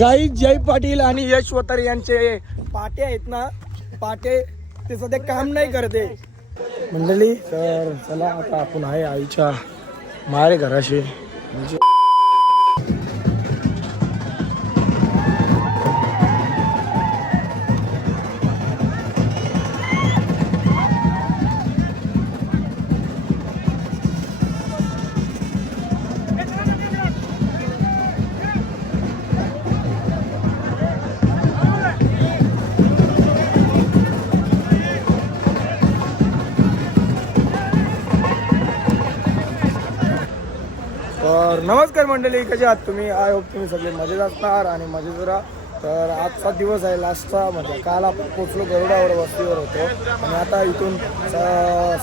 गाई जय पाटील आणि यश वतारे यांचे पाटे आहेत ना, पाटे ते सध्या काम नाही करते मंडळी. तर चला आता आपण आहे आईच्या मारे घराशी. म्हणजे तर नमस्कार मंडळी, कसे आहात तुम्ही? आय होप तुम्ही सगळे मजेत असणार आणि मजेत राहा. तर आजचा दिवस आहे लास्टचा. म्हणजे काल आपण पोचलो गरुडावर, वस्तीवर होतो आणि आता इथून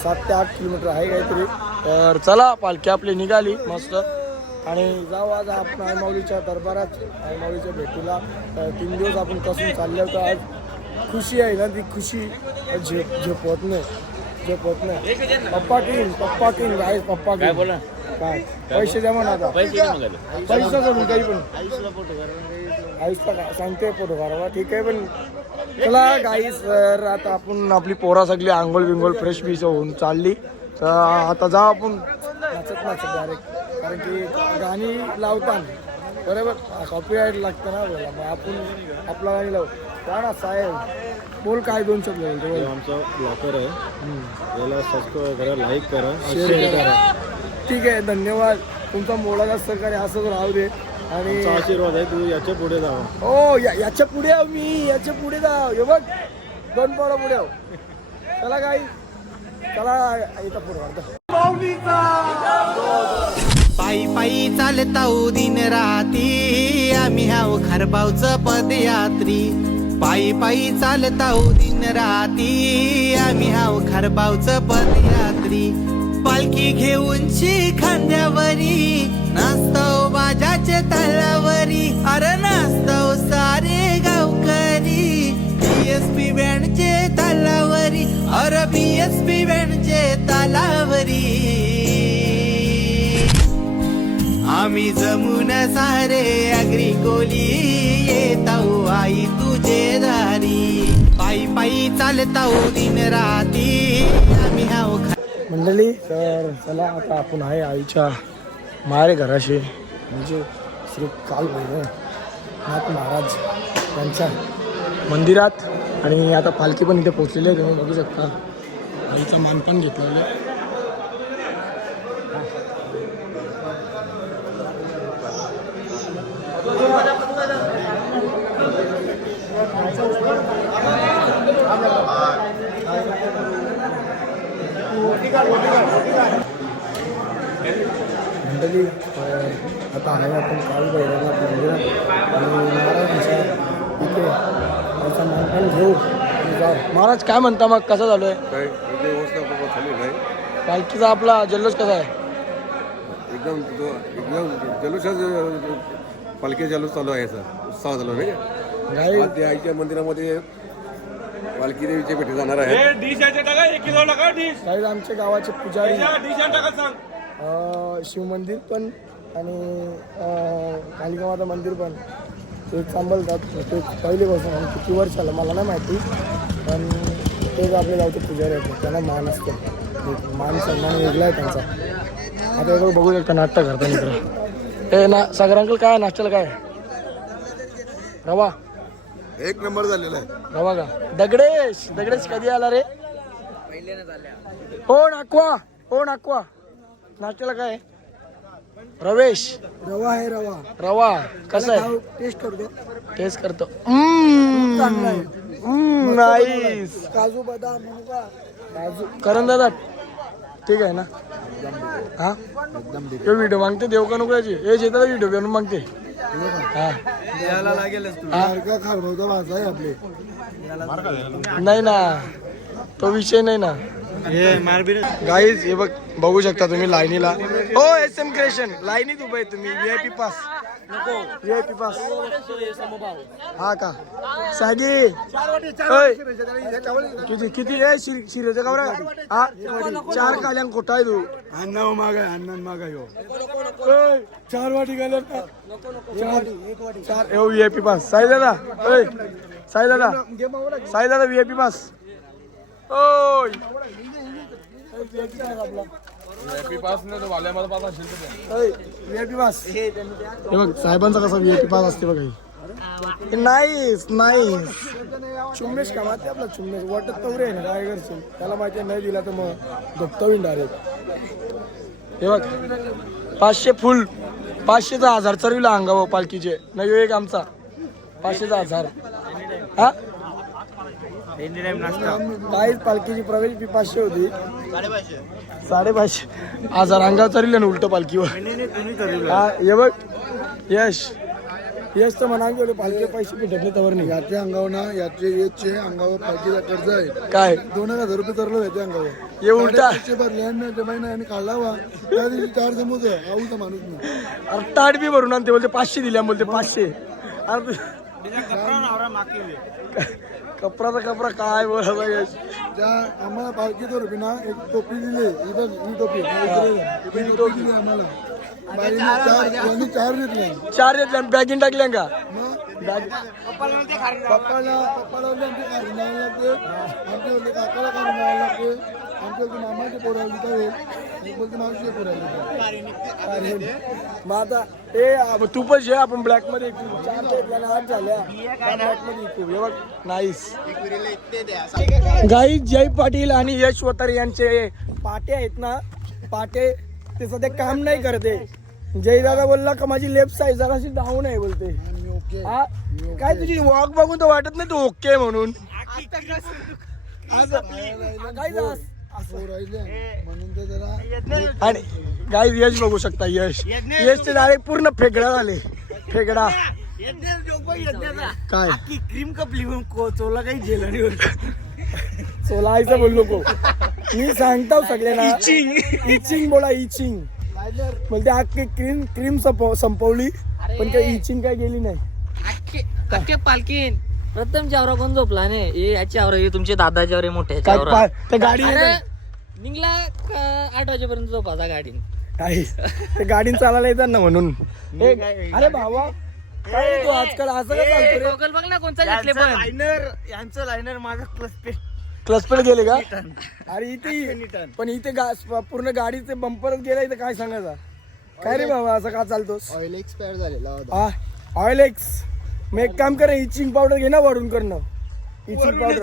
7 ते 8 किलोमीटर आहे काहीतरी. तर चला पालखी आपली निघाली मस्त आणि जाऊ आज आपण आईमाऊलीच्या दरबारात, आईमाऊलीच्या भेटीला. तर 3 दिवस आपण कसून चालले होतो. आज खुशी आहे ना, ती खुशी झेपवत नाही. पप्पा किंग आहे. पप्पा किंग बोला काय पैसे द्या म्हणा. आता पैसा करून काही पण आयुषला सांगते फोटो काढायला, ठीक आहे. पण चला गाईस, तर आता आपण आपली पोरा सगळी आंघोळ बिंगोळ फ्रेश बीस होऊन चालली. तर आता जाऊ आपण नाचत डायरेक्ट, कारण की गाणी लावताना बरोबर कॉपीराईट लागतं ना बोला. मग आपण आपला गाणी लावू का ना. साहेब बोल काय 2 शब्द बोलतो. आमचा ब्लॉगर आहे, याला सबस्क्राईब करा, लाईक करा, शेअर करा. ठीक आहे, धन्यवाद. तुमचा मोलाचा सहकार्य असंच राहू दे आणि आशीर्वाद आहे. तू याच्या पुढे जावा. हो याच्या पुढे आहो मी, याच्या पुढे जाव. हे बघ 2 पावला पुढे आहो. चला गाई, चला इथं पुढे पायी पायी चालताऊ दिन राती, आम्ही हाव खरबावचं पदयात्री. पायी पायी चालताऊ दिन राती, आम्ही हाव खरबावचं पदयात्री. पालखी घेऊनची खांद्यावरी, नाचताव बाजाचे तळावरी. अरे नाचताव सारे गावकरी, बीएसपी बँडचे तालावरी. अरे बीएसपी बँडचे तालावरी. आम्ही जमून सारे अग्री कोली, येताऊ आई तुझे दारी. पायी पायी चालताऊ दिन राती, आम्ही हाव मंडळी. तर चला आता आपण आहे आईच्या मारे घराशी, म्हणजे श्री कालभैरवनाथ महाराज यांच्या मंदिरात. आणि आता पालखी पण इथे पोचलेली आहे, तुम्ही बघू शकता. आईचा मान पण घेतलेला आहे. मंडळी आता आहे आपण कालभैरवनाथ मंदिरात आणि महाराजांच्या इथे त्याचा मानपान घेऊ आणि जाऊ. महाराज काय म्हणता मग, कसं झालं आहे? काय व्यवस्था चालू आहे. पालखीचा आपला जल्लोष कसा आहे? एकदम जल्लोषात पालखी जल्लोष चालू आहे. उत्साह चालू आहे. गाई ते आईच्या मंदिरामध्ये पालखी देवीच्या भेटी जाणार आहे. गाईज आमच्या गावाचे पुजारी, शिवमंदिर पण आणि कालिका मंदिर पण ते सांभाळतात. ते पहिलेपासून आणि किती वर्ष झालं मला नाही माहिती, पण तेच आपल्या गावचे पुजारी आहेत. त्यांना मान असतं, मान सन्मान वेगळा आहे त्यांचा. आता एक बघू शकता नाश्ता करता मित्र. हे ना सागर अंकल, काय नाश्त्याला काय रवा? 1 नंबर झालेला आहे. रवा का? दगडेश कधी आला रे? हो नाकवा नाश्त्याला काय? रवेश रवा आहे. रवा कसा आहे? टेस्ट करतो. नाईस. काजू बदाम काजू करण दादा, ठीक आहे ना? हा तो व्हिडिओ मागते, देव का नको याची? हे शेतात व्हिडिओ बनवून मागते. हा नाही ना, तो विषय नाही ना. गाईज हे बघू शकता तुम्ही लाईनीला. हो SM क्रिएशन लाईनीत उभे तुम्ही, VIP पास. VIP पास हा का सागी ओय. किती किती आहे शिरेचा कवरा हा 4 काल्यान खोटा आहे तू अण्णा मागा अण्णा मागा यो 4 वाटी घालत ना 4 यो VIP पास साई दादा ओय साई दादा VIP पास ओय VIP पास हे बघ साहेबांचा कसा VIP पास असते बघ नाईस चुम्मेश का माहिती आपला चुम्मेश वाटत तवरे आहे ना काय करशील त्याला माहिती नाही दिला तर मग धोपतावीन डायरेक्ट हे बघ 500 फुल 500चा 1000 चरविला अंगाव पालखीचे नाही एक आमचा 500चा 1000 हा काहीच पालखीची प्रवेश फी 500 होती 550 1000 अंगावर चरविले ना उलट पालखीवर हा हे बघ यश तर म्हणा की पालखी पैसे भेटले तवर नाही याच्या अंगावर ना याचे येचे अंगावर पालखीचा कर्ज आहे काय 2000 रुपये तरलो याच्या अंगावर हे उलटा भरले आणि महिना आणि काढला वा त्या दिवशी 4 समोर आऊचा माणूस नाही अरे ताट बी भरून आणते बोलते 500 दिल्या बोलते 500 अरे कपडा काय बोला यश त्या आम्हाला पालखीचं रुपये ना एक टोपी दिली ही टोपी ही टोपी दिली आम्हाला बाईने 4 घेतल्या 4 घेतल्या बॅगिन टाकल्या का पप्पाला आमचे काढून द्यायला लागते आमच्या वरती काकाला काढून द्यायला लागते आमच्या वरती मामाचे पोरायला देता होईल बोलते मावशीचे पोरायला मग आता ए तू पण जे आपण ब्लॅक मध्ये 4 घेतल्या 8 झाल्या ब्लॅक मध्ये विकू हे बघ नाईस गाई जय पाटील आणि यश वतारे यांचे पाटे आहेत ना पाटे ते सध्या काम नाही करते जय दादा बोलला का माझी लेफ्ट साईड जराशी डाऊन आहे बोलते हा काय तुझी वॉक बघून तर वाटत नाही तू ओके म्हणून म्हणून ते जरा आणि गाई यश बघू शकता यशचे डायरेक्ट पूर्ण फेगडा झाले फेगडा काय क्रीम कपली चोला काही गेलं नाही सोलायचं बोल नको मी सांगतो सगळ्यांना इचिंग बोला इचिंग बोलते अख्खी क्रीम संपवली पण काही इचिंग काय गेली नाही कक्के पालखीन प्रथम जावरा कोण झोपला नाही हे याची आवरा हे तुमचे दादा जावरे मोठे काय त्या गाडी निघला 8 वाजेपर्यंत झोपाचा गाडीन काही ते गाडी चालायला येतात ना म्हणून अरे भावा काय तू आजकाल असं काय चालतो रे गॉगल बघ ना कोणता घेतले पण यांचं लायनर माझा क्लच पेड गेले का अरे इथे पण इथे पूर्ण गाडीचे बंपरच गेला इथे काय सांगायचा काय रे बाबा असं का चालतोस ऑइल एक्सपायर झालेला होता ऑइल एक्स मग एक काम कर इचिंग पावडर घे ना वरून करणं इचिंग पावडर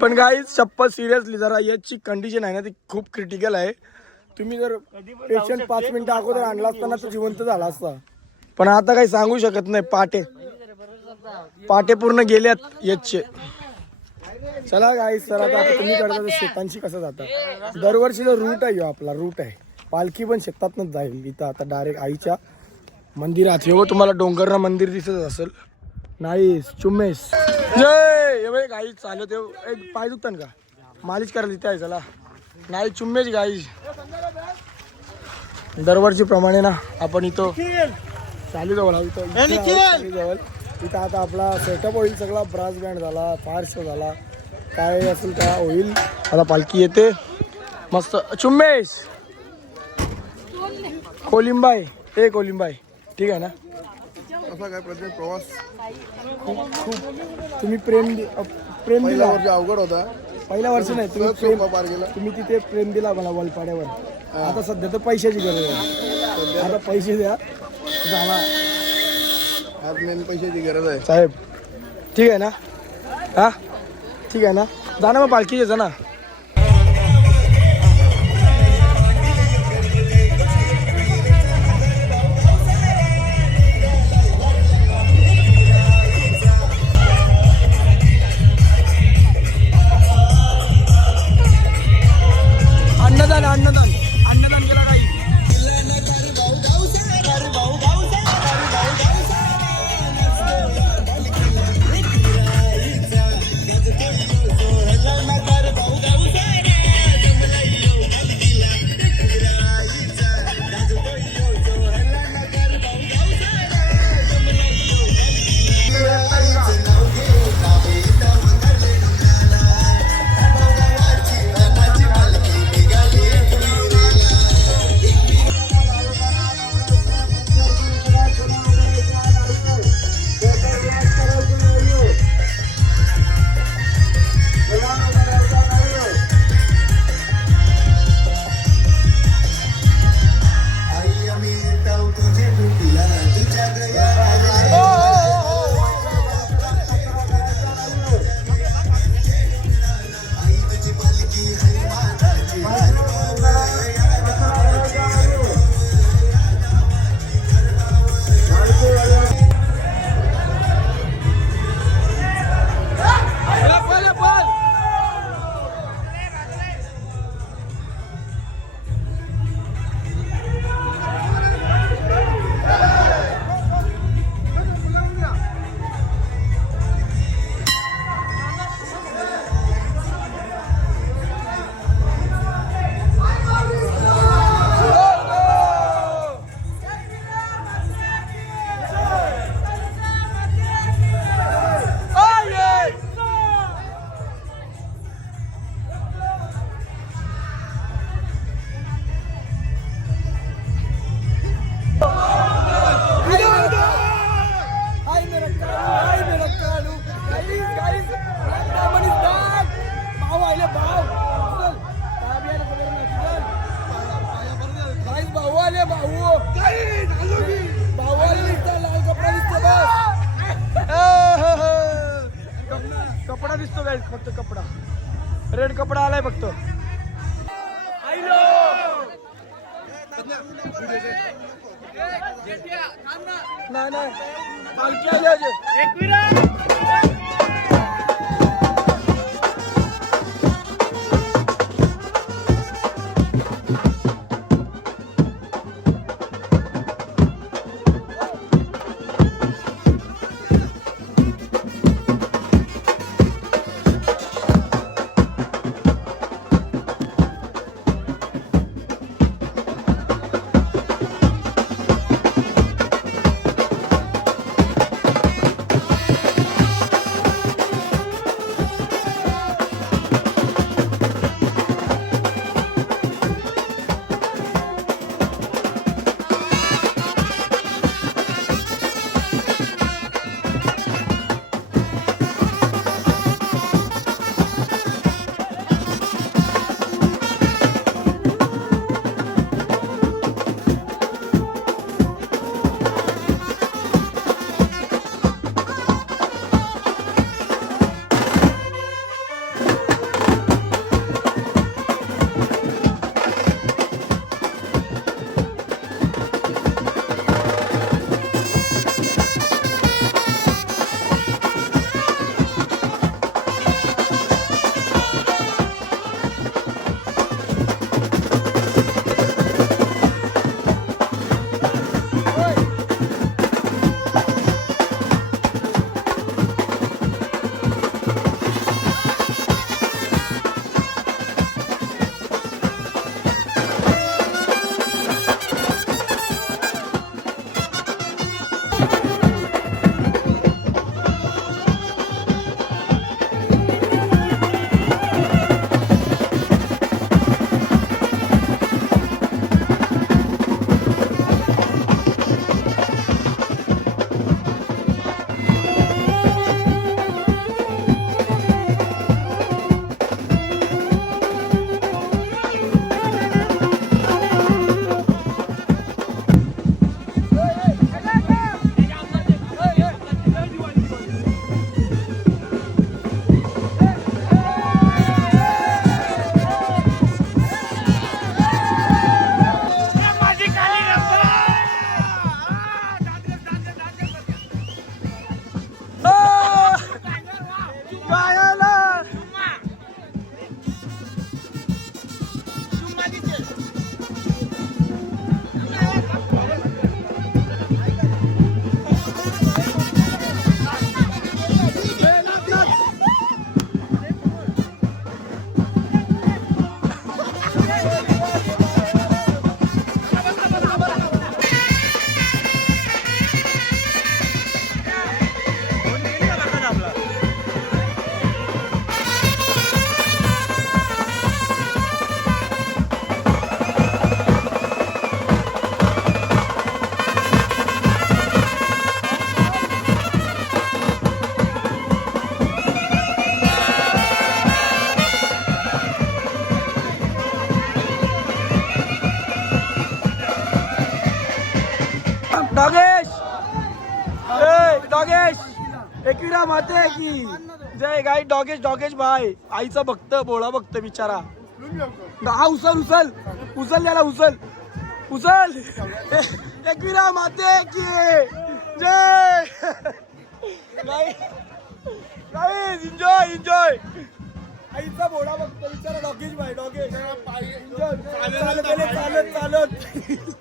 पण गाई चप्पल सिरियसली जरा याची कंडिशन आहे ना ती खूप क्रिटिकल आहे तुम्ही जर पेशंट 5 मिनिटं अगोदर आणला असताना तर जिवंत झाला असता पण आता काही सांगू शकत नाही पाटे पूर्ण गेल्यात याचे चला गाई सर आता तुम्ही करता शेतांशी कसं जाता दरवर्षीचा रूट आहे आपला रूट आहे पालखी पण शेतातनच जाईल इथं आता डायरेक्ट आईच्या मंदिरात येऊ तुम्हाला डोंगरना मंदिर दिसत असेल नाही चुम्मेश जय गाई चालत येऊ एक पाय दुखतात का मालिश करायला इथे आहे चला नाही चुम्मेश गाई दरवर्षी प्रमाणे ना आपण इथं चालू जवळ इथं आता आपला सेटअप होईल सगळा ब्रास बँड झाला फारस झाला काय असेल का होईल आता पालखी येते मस्त चुम्मेश कोलिंबाई कोलिंबाई ठीक आहे ना असा काय प्रवास तुम्ही प्रेम दिला अवघड होता पहिल्या वर्षी नाही तुम्ही तिथे प्रेम दिला मला वलपाड्यावर आता सध्या तर पैशाची गरज आहे आता पैसे द्या झाला आज मेन पैशाची गरज आहे साहेब ठीक आहे ना हा ठीक आहे ना जा ना मग पालखी जा ना अन्नदान केला काही भाऊ भाऊ दिसतो लाल कपडा दिसतो बस कपडा दिसतो गाईस फक्त कपडा रेड कपडा आलाय फक्त नाही नाही पालखी आली डॉगेश डॉगेश एकीरा माते की जय गाई डॉगेश डॉगेश भाई आईचा भक्त बोळा भक्त बिचारा हा उचल उचल उचल त्याला उचल उचल एकीरा माते की जय गाईज एन्जॉय एन्जॉय आईचा बोळा भक्त बिचारा डॉगेश भाई डॉगेश चालत चालत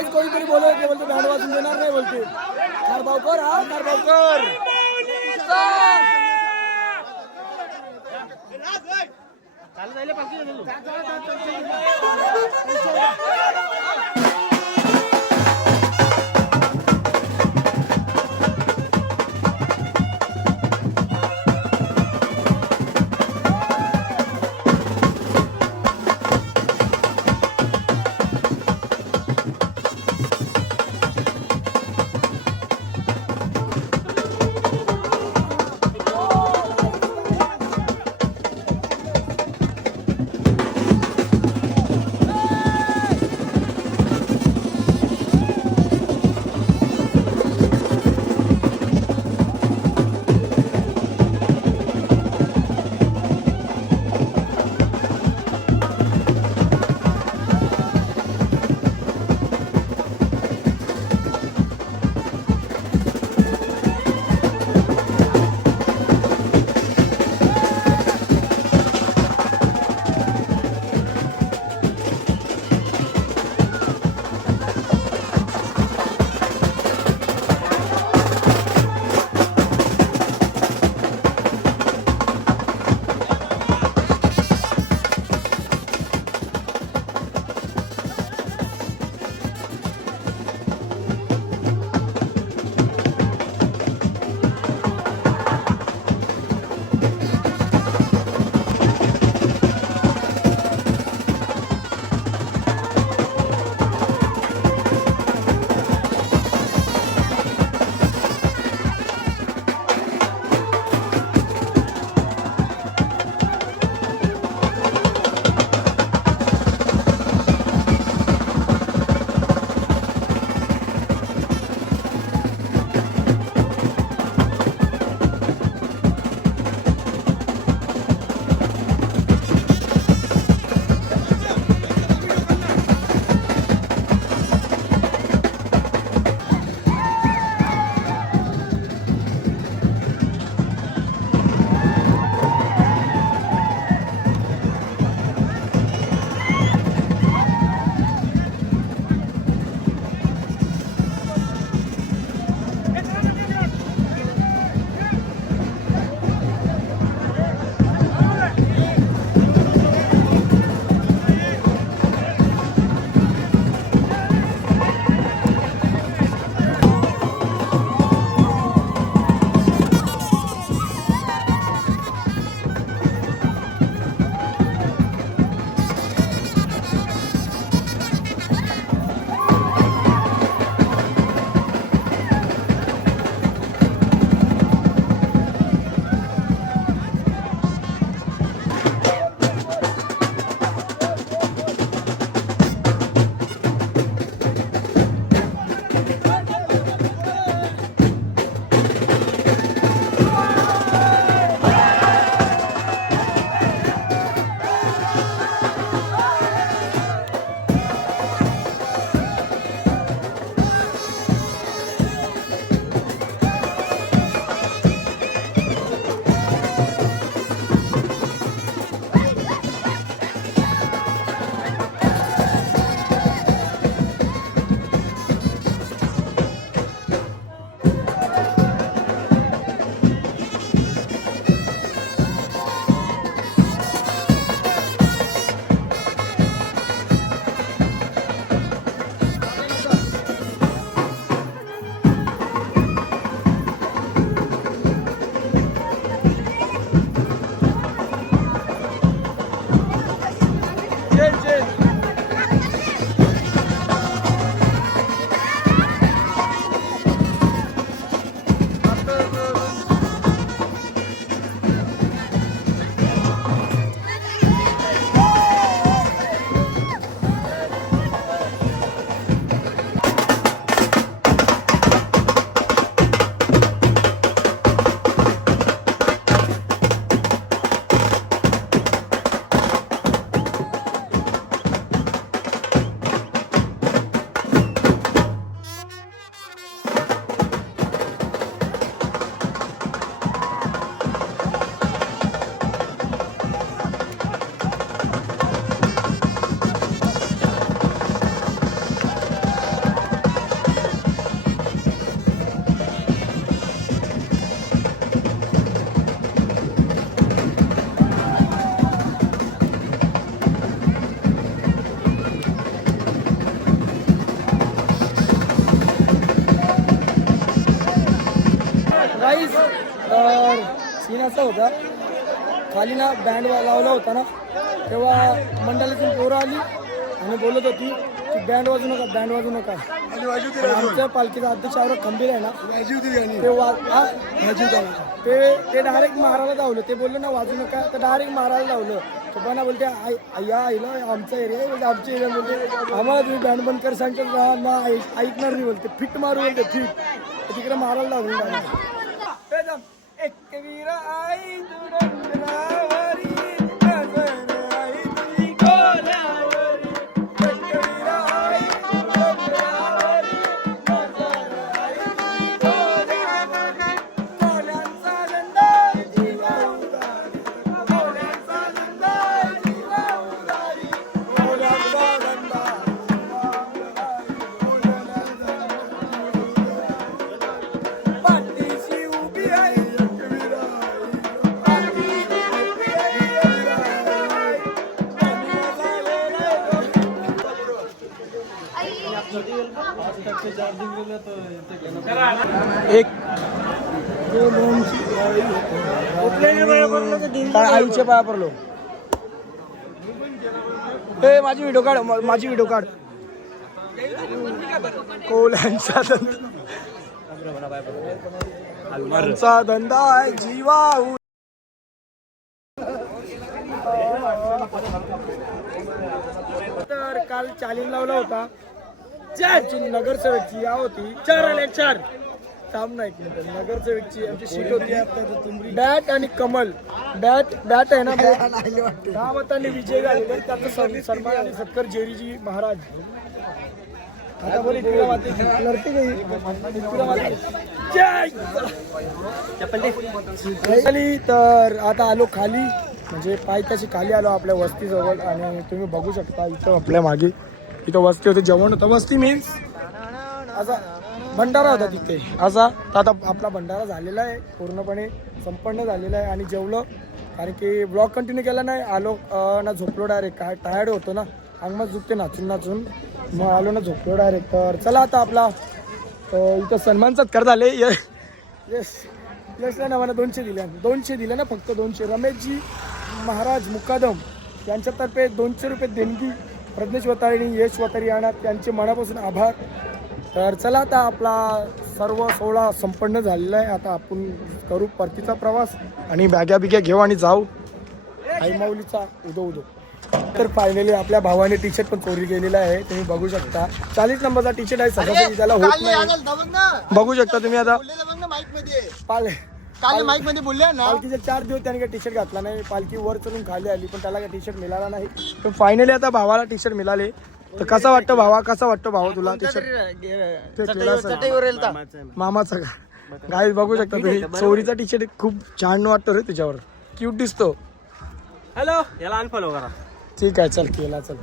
काहीच कोणीतरी बोलत बोलते बँड वाजून देणार नाही बोलते कारभावकर हा कारभावकर तर सीन असा होता, खाली ना बँड लावला होता ना, तेव्हा मंडळातून पोरं आली आणि बोलत होती की बँड वाजू नका, बँड वाजू नका. आमच्या पालखीचा अध्यक्ष खंबीर आहे ना, ते डायरेक्ट मारायला धावलं. ते बोलले ना वाजू नका, तर डायरेक्ट मारायला धावलं. पप्पांना बोलते या आईला आमचा एरिया आहे, आमच्या एरिया बोलते आम्हाला तुम्ही बँड बंद कर सांगतो ना, ऐकणार नाही बोलते, फिट मारू बोलते फिट. तिकडे मारायला धावलं. एक वीर आई दुरंगरावरी, नजर आई तुझी गोलावरी. एक वीर आई दुरंगरावरी, नजर आई तुझी गोलावरी. कोल्यांचा झेंडा जीवा उदारी, कोल्यांचा झेंडा जीवा उदारी, कोल्यांचा झेंडा जीवा उदारी. पाठीशी उभी आहे एक आईच्या पाया पडलो. ए माझी व्हिडिओ काढ, माझी व्हिडिओ काढ. कोल्यांचा धंदा धंदा आहे जीवा. तर काल चॅलेंज लावला होता, ज्याची नगरसेवकची या होती 4 आले 4 थांब ना एक मिनिट. नगरसेवकची आमची सीट होती बॅट आणि कमल. बॅट आहे ना, 10 मतांनी विजय झालेले. त्याचा सन्मान आणि सत्कार जेरीजी महाराज. आता बोल इकडे वाटते लढते काही. तर आता आलो खाली, म्हणजे पायथ्याशी खाली आलो आपल्या वस्तीजवळ. आणि तुम्ही बघू शकता इथं आपल्या मागे इथं वस्ती होती, जेवण होतं. वस्ती मीन्स असा भंडारा होता तिथे असा. तर आता आपला भंडारा झालेला आहे, पूर्णपणे संपन्न झालेला आहे. आणि जेवलो, कारण की ब्लॉग कंटिन्यू केला नाही. आलो ना झोपलो डायरेक्ट, काय टायर्ड होतो ना, अंगमात झुकते नाचून नाचून, मग आलो ना झोपलो डायरेक्ट. तर चला आता आपला इथं सन्मान सत्कार झाले. यशला नावानं 200 दिले ना, फक्त 200. रमेशजी महाराज मुकादम यांच्यातर्फे 200 रुपये देणगी. प्रज्ञेश वतारी, यश वतारी यांना त्यांचे मनापासून आभार. तर चला आता आपला सर्व सोहळा संपन्न झालेला आहे. आता आपण करू परतीचा प्रवास आणि बॅग्या बिग्या घेऊ आणि जाऊ आई माऊलीचा उदो. तर फायनली आपल्या भावाने टी शर्ट पण चोरी केलेला आहे, तुम्ही बघू शकता. 40 नंबरचा टी शर्ट आहे, सगळं त्याला होत नाही. बघू शकता तुम्ही. आता माईक मध्ये बोलले ना, पालखीचे 4 दिवस त्याने काय टी शर्ट घातला नाही. पालखी वर चढून खाली आली, पण त्याला काय टी शर्ट मिळाला नाही. पण फायनली आता भावाला टी शर्ट मिळाले. तर कसा वाटतं भावा, कसा वाटतं भावा तुला टी शर्ट? मामाचा का गाईस बघू शकता तुम्ही. चोरीचा टी शर्ट खूप छान वाटतो रे, त्याच्यावर क्यूट दिसतो. हॅलो, याला अनफॉलो करा. ठीक आहे, चल केला, चल.